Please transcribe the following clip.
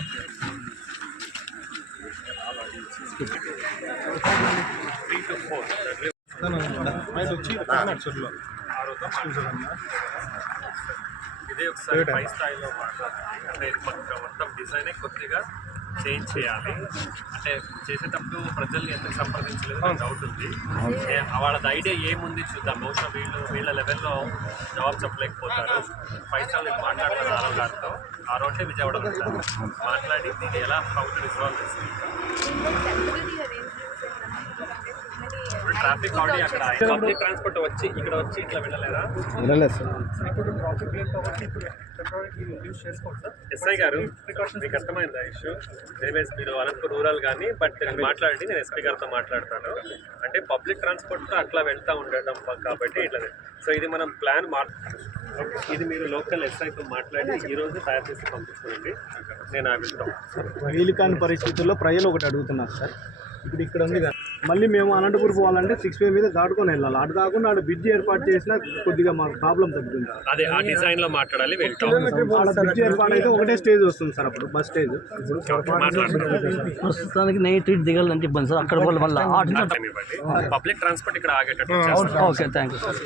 3 to 4 ఇదే ఒకసారి పై స్థాయిలో మాట్లాడాలి. అంటే మొత్తం డిజైనే కొద్దిగా చేంజ్ చేయాలి. అంటే చేసేటప్పుడు ప్రజల్ని ఎందుకు సంప్రదించలేదు నాకు డౌట్ ఉంది. వాళ్ళది ఐడియా ఏముంది చూద్దాం. బహుశా వీళ్ళ లెవెల్లో జవాబు చెప్పలేకపోతారు. పై స్థాయిలో మాట్లాడతారు ఆరో గారితో. ఆరో అంటే విజయవాడలో ఉంటారు. మాట్లాడి దీన్ని ఎలా హౌస్ రిజాల్వ్ చేస్తుంది. ట్రాఫిక్ ఆల్రెడీ అక్కడ పబ్లిక్ ట్రాన్స్పోర్ట్ వచ్చి ఇక్కడ వచ్చి ఇట్లా వెళ్ళలేదా? వెళ్ళలేదు సార్. ఎస్ఐ గారు మీకు అర్థమైందా ఇష్యూ? ఎనీవేస్ మీరు అనంతపురం రూరల్ కానీ బట్ నేను మాట్లాడి నేను ఎస్పీ గారితో మాట్లాడతాను. అంటే పబ్లిక్ ట్రాన్స్పోర్ట్ అట్లా వెళ్తూ ఉండటం కాబట్టి ఇట్లా. సో ఇది మనం ప్లాన్ ఇది మీరు లోకల్ ఎస్ఐతో మాట్లాడి ఈరోజు తయారు చేసి పంపించుకోండి. నేను వెళ్తాం. వీలు కాని పరిస్థితుల్లో ప్రజలు ఒకటి అడుగుతున్నారు సార్. ఇప్పుడు ఇక్కడ ఉంది కదా, మళ్ళీ మేము అనంతపురం పోవాలంటే 6 మీద దాటుకొని వెళ్ళాలి. అటు కాకుండా అక్కడ బ్రిడ్జ్ ఏర్పాటు చేసినా కొద్దిగా మాకు ప్రాబ్లం తగ్గుతుంది. అదే ఆ డిజైన్ లో మాట్లాడాలి. బ్రిడ్జ్ ఏర్పాటు అయితే ఒకటే స్టేజ్ వస్తుంది సార్, అప్పుడు బస్ స్టేజ్. ప్రస్తుతానికి నైట్ దిగాలని చెప్పాను సార్. అక్కడ పబ్లిక్ ట్రాన్స్పోర్ట్ ఇక్కడ ఆగేటట్టు. Okay, thank you sir.